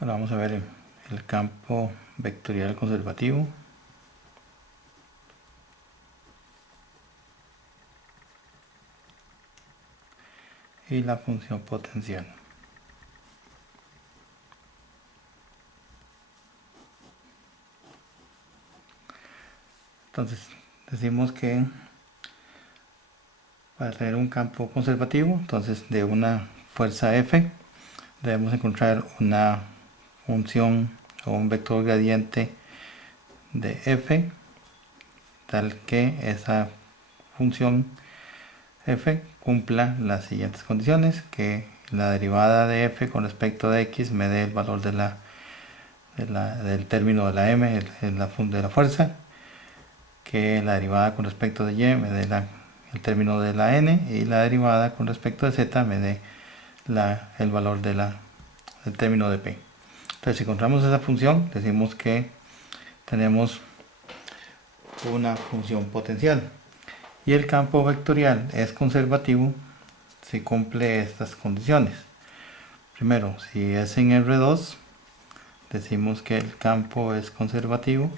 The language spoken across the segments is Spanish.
Ahora vamos a ver el campo vectorial conservativo. Y la función potencial. Entonces decimos que para tener un campo conservativo, entonces de una fuerza F, debemos encontrar una función o un vector gradiente de F, tal que esa función F cumpla las siguientes condiciones: que la derivada de F con respecto de X me dé el valor del término de la M, de la fuerza; que la derivada con respecto de Y me dé el término de la N; y la derivada con respecto de Z me dé el valor del término de P. Entonces, si encontramos esa función, decimos que tenemos una función potencial. Y el campo vectorial es conservativo si cumple estas condiciones. Primero, si es en R2, decimos que el campo es conservativo.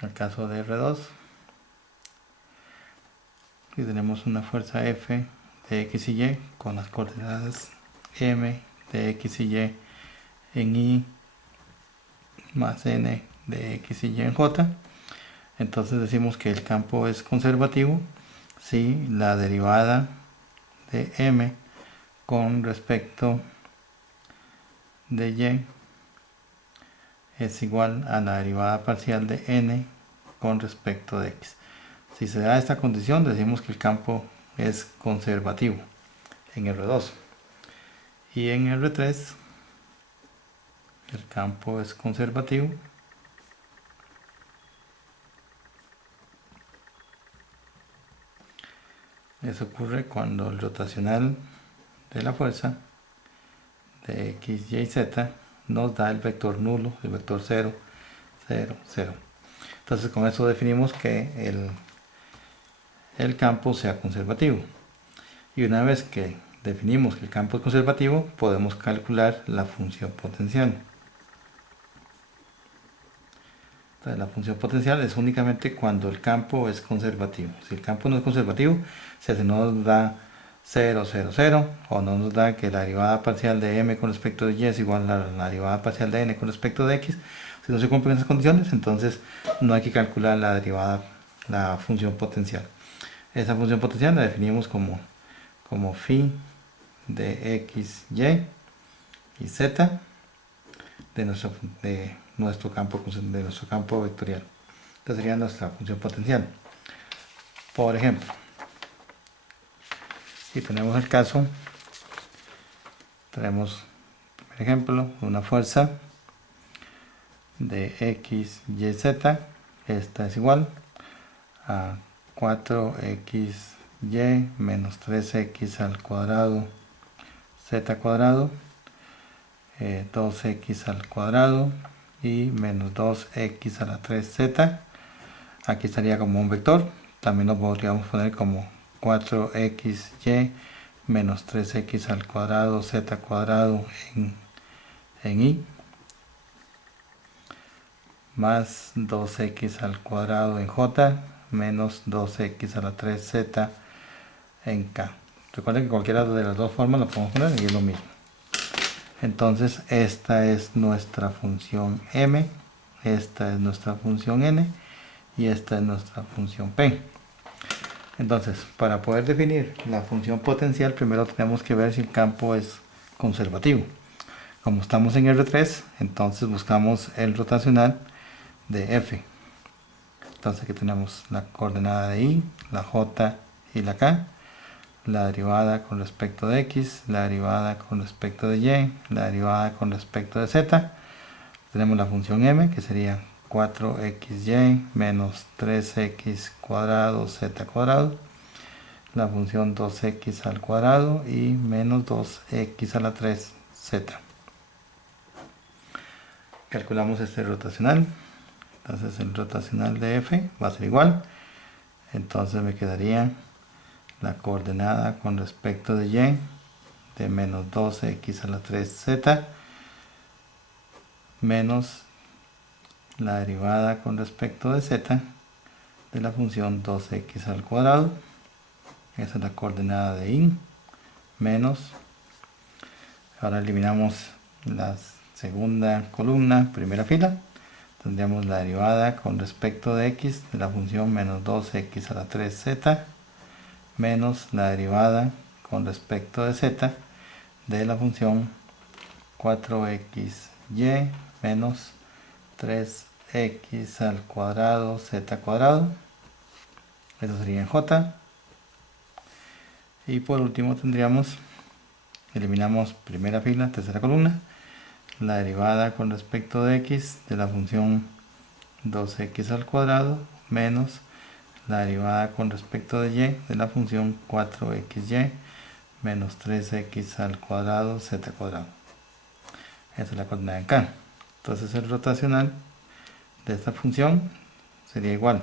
En el caso de R2, si tenemos una fuerza F de X y Y con las coordenadas M de X y Y en Y más N de X y Y en J, entonces decimos que el campo es conservativo si la derivada de M con respecto de Y es igual a la derivada parcial de N con respecto de X. Si se da esta condición, decimos que el campo es conservativo en R2. Y en R3, el campo es conservativo eso ocurre cuando el rotacional de la fuerza de X, Y, Z nos da el vector nulo, el vector 0, 0, 0. Entonces con eso definimos que el campo sea conservativo. Y una vez que definimos que el campo es conservativo, podemos calcular la función potencial. Entonces, la función potencial es únicamente cuando el campo es conservativo. Si el campo no es conservativo, si no nos da 0, 0, 0, o no nos da que la derivada parcial de M con respecto de Y es igual a la derivada parcial de N con respecto de X, si no se cumplen esas condiciones, entonces no hay que calcular la función potencial. Esa función potencial la definimos como phi de X, Y y Z de nuestro campo vectorial. Esta sería nuestra función potencial. Por ejemplo, si tenemos el caso, tenemos, por ejemplo, una fuerza de X, Y, Z. Esta es igual a 4xy menos 3x al cuadrado z cuadrado, 2x al cuadrado y menos 2x a la 3z. Aquí estaría como un vector. También lo podríamos poner como 4xy menos 3x al cuadrado z cuadrado en y, más 2x al cuadrado en j, menos 2x a la 3z en k. Recuerden que cualquiera de las dos formas lo podemos poner y es lo mismo. Entonces esta es nuestra función m, esta es nuestra función n y esta es nuestra función p. Entonces, para poder definir la función potencial, primero tenemos que ver si el campo es conservativo. Como estamos en R3, entonces buscamos el rotacional de F. Entonces aquí tenemos la coordenada de I, la J y la K, la derivada con respecto de X, la derivada con respecto de Y, la derivada con respecto de Z. Tenemos la función M, que sería 4xy menos 3x cuadrado z cuadrado, la función 2x al cuadrado y menos 2x a la 3z. Calculamos este rotacional. Entonces el rotacional de F va a ser igual. Entonces me quedaría la coordenada con respecto de Y de menos 2x a la 3z menos la derivada con respecto de z de la función 2x al cuadrado, esa es la coordenada de in, menos, ahora eliminamos la segunda columna, primera fila, tendríamos la derivada con respecto de x de la función menos 2x a la 3z menos la derivada con respecto de z de la función 4xy menos 3x al cuadrado z cuadrado, eso sería en j. Y por último tendríamos, eliminamos primera fila, tercera columna, la derivada con respecto de x de la función 2x al cuadrado menos la derivada con respecto de y de la función 4xy menos 3x al cuadrado z cuadrado. Esa es la coordenada en k. Entonces el rotacional de esta función sería igual.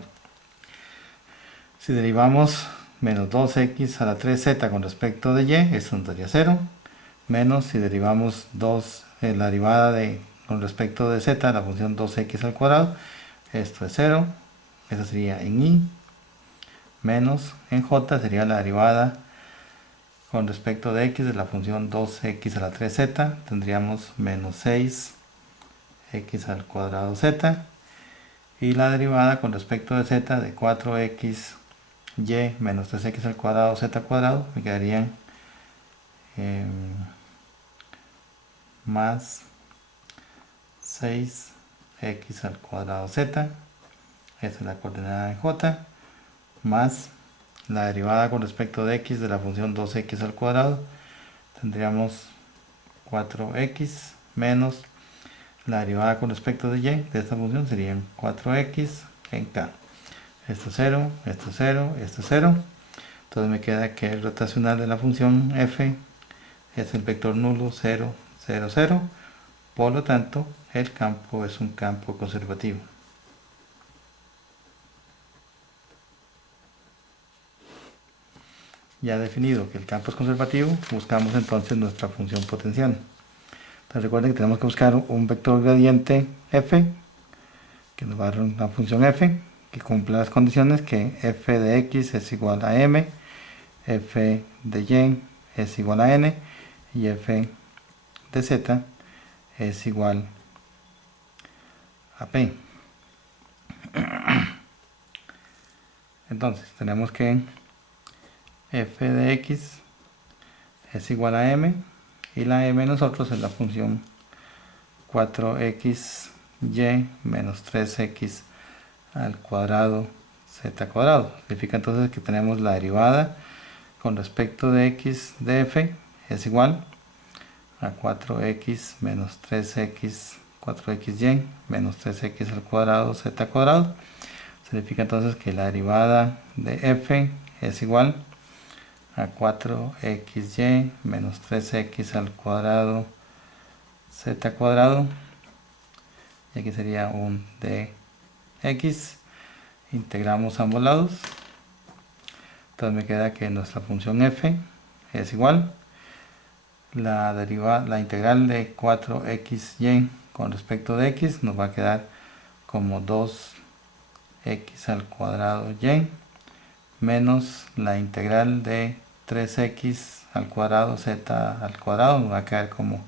Si derivamos menos 2x a la 3z con respecto de y, esto nos daría 0, menos si derivamos la derivada con respecto de z, la función 2x al cuadrado, esto es 0, eso sería en y, menos en j sería la derivada con respecto de x de la función 2x a la 3z, tendríamos menos 6x al cuadrado z, y la derivada con respecto de z de 4x y menos 3x al cuadrado z cuadrado, me quedarían más 6x al cuadrado z, esa es la coordenada en j, más la derivada con respecto de x de la función 2x al cuadrado, tendríamos 4x menos la derivada con respecto de y de esta función serían 4x en k. Esto es 0, esto es 0, esto es 0. Entonces me queda que el rotacional de la función f es el vector nulo 0, 0, 0. Por lo tanto, el campo es un campo conservativo. Ya definido que el campo es conservativo, buscamos entonces nuestra función potencial. Entonces recuerden que tenemos que buscar un vector gradiente f, que nos va a dar una función f, que cumpla las condiciones que f de x es igual a m, f de y es igual a n, y f de z es igual a p. Entonces tenemos que f de x es igual a m, y la m nosotros es la función 4xy menos 3x al cuadrado z cuadrado. Significa entonces que tenemos la derivada con respecto de x de f es igual a 4x menos 3x 4xy menos 3x al cuadrado z cuadrado. Significa entonces que la derivada de f es igual a 4xy menos 3x al cuadrado z cuadrado, y aquí sería un dx. Integramos ambos lados, entonces me queda que nuestra función f es igual la integral de 4xy con respecto de x nos va a quedar como 2x al cuadrado y menos la integral de 3x al cuadrado z al cuadrado nos va a quedar como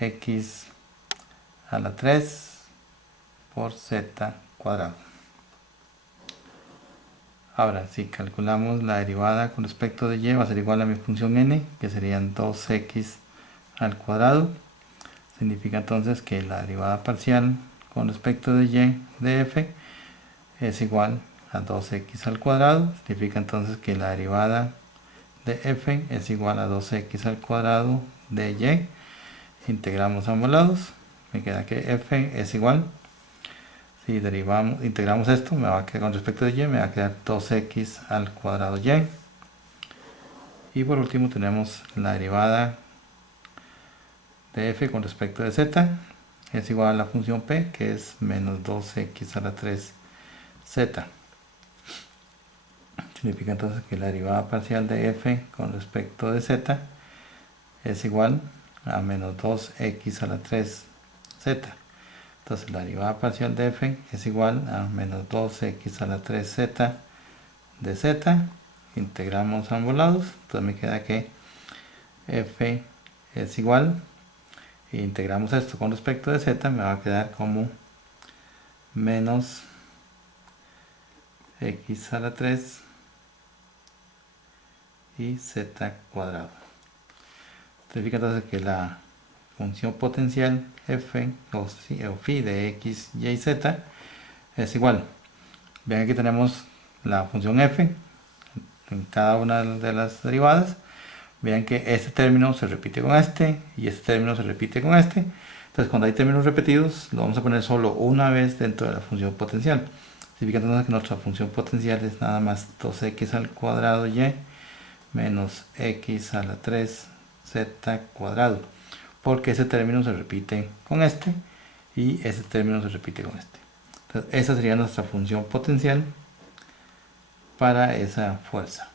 x a la 3 por z cuadrado. Ahora, si calculamos la derivada con respecto de y, va a ser igual a mi función n, que serían 2x al cuadrado. Significa entonces que la derivada parcial con respecto de y de f es igual a 2x al cuadrado. Significa entonces que la derivada de f es igual a 2x al cuadrado de y. Integramos ambos lados, me queda que f es igual, si integramos esto, me va a quedar con respecto de y, me va a quedar 2x al cuadrado y. Y por último tenemos la derivada de f con respecto de z, es igual a la función p, que es menos 2x a la 3z. Significa entonces que la derivada parcial de f con respecto de z es igual a menos 2x a la 3z. Entonces la derivada parcial de f es igual a menos 2x a la 3z de z. Integramos ambos lados, entonces me queda que f es igual, e integramos esto con respecto de z, me va a quedar como menos x a la 3 y z cuadrado. Significa entonces que la función potencial f o phi de x, y, z es igual. Vean, aquí tenemos la función f en cada una de las derivadas. Vean que este término se repite con este y este término se repite con este. Entonces cuando hay términos repetidos lo vamos a poner solo una vez dentro de la función potencial. Significa entonces que nuestra función potencial es nada más 2x al cuadrado y menos x a la 3z cuadrado, porque ese término se repite con este y ese término se repite con este. Entonces esa sería nuestra función potencial para esa fuerza.